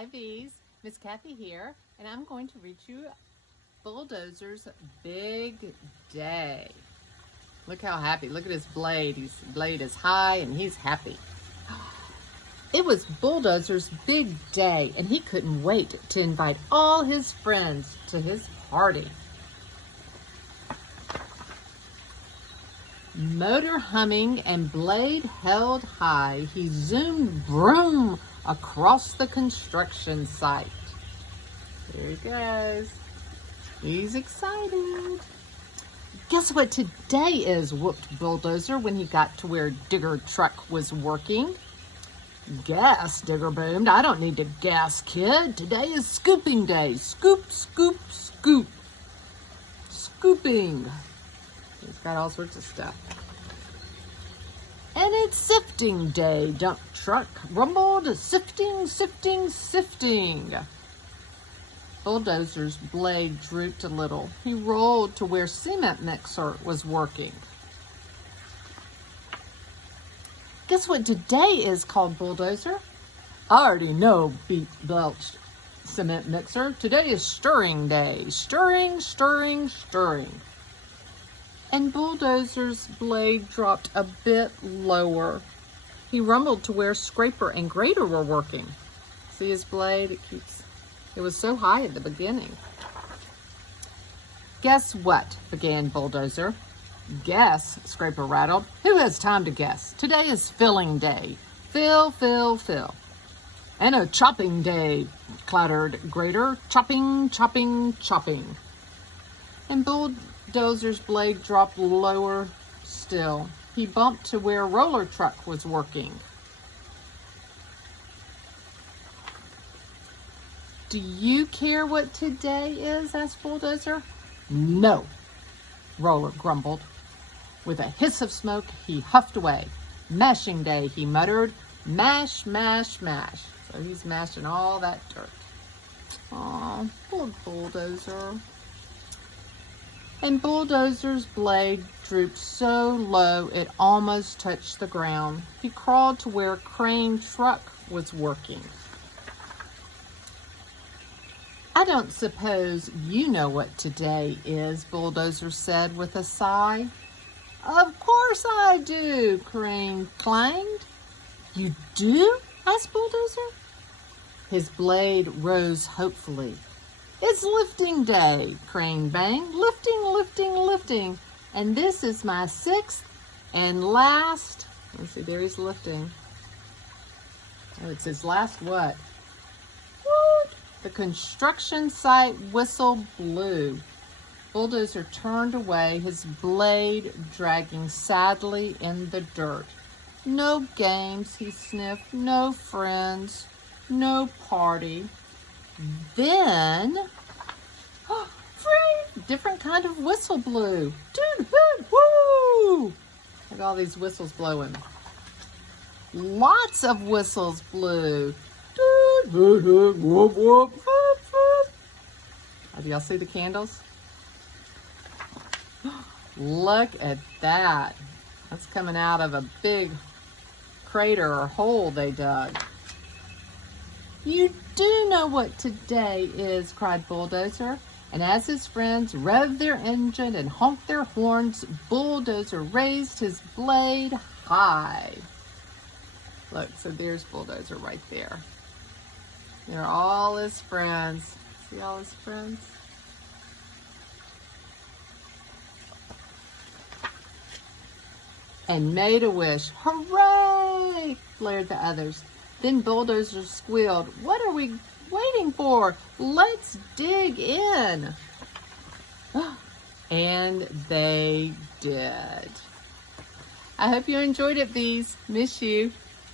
Hi Bees, Miss Cathy here, and I'm going to read you Bulldozer's Big Day. Look how happy, look at his blade. His blade is high and he's happy. It was Bulldozer's big day and he couldn't wait to invite all his friends to his party. Motor humming and blade held high, he zoomed vroom across the construction site. There he goes. He's excited. Guess what today is, whooped Bulldozer when he got to where Digger truck was working. Guess, Digger boomed. I don't need to guess, kid. Today is scooping day. Scoop, scoop, scoop. Scooping. He's got all sorts of stuff. And it's sifting day, dump truck rumbled, sifting, sifting, sifting. Bulldozer's blade drooped a little. He rolled to where cement mixer was working. Guess what today is, called Bulldozer. I already know, beat belched cement mixer. Today is stirring day. Stirring, stirring, stirring. And Bulldozer's blade dropped a bit lower. He rumbled to where scraper and grader were working. See his blade? It was so high at the beginning. Guess what? Began Bulldozer. Guess, Scraper rattled. Who has time to guess? Today is filling day. Fill, fill, fill. And a chopping day, clattered Grader. Chopping, chopping, chopping. And Bulldozer's blade dropped lower still. He bumped to where roller truck was working. Do you care what today is? Asked Bulldozer. No, Roller grumbled. With a hiss of smoke, he huffed away. Mashing day, he muttered. Mash, mash, mash. So he's mashing all that dirt. Aw, poor Bulldozer. And Bulldozer's blade drooped so low it almost touched the ground. He crawled to where crane truck was working. I don't suppose you know what today is, Bulldozer said with a sigh. Of course I do, Crane clanged. You do? Asked Bulldozer. His blade rose hopefully. It's lifting day, Crane banged. Lifting, lifting, lifting. And this is my sixth and last. Let's see, there he's lifting. Oh, it's his last what? Woot! The construction site whistle blew. Bulldozer turned away, his blade dragging sadly in the dirt. No games, he sniffed. No friends. No party. Then, free! Different kind of whistle blew. Toot, hoot, woo! Look at all these whistles blowing. Lots of whistles blew. Toot, hoot, hoot, whoop, whoop, whoop, whoop. Oh, do y'all see the candles? Look at that. That's coming out of a big crater or hole they dug. You do know what today is, cried Bulldozer. And as his friends revved their engine and honked their horns, Bulldozer raised his blade high. Look, so there's Bulldozer right there. There are all his friends. See all his friends? And made a wish. Hooray! Blared the others. Then Bulldozer squealed, what are we waiting for? Let's dig in. And they did. I hope you enjoyed it, Bees. Miss you.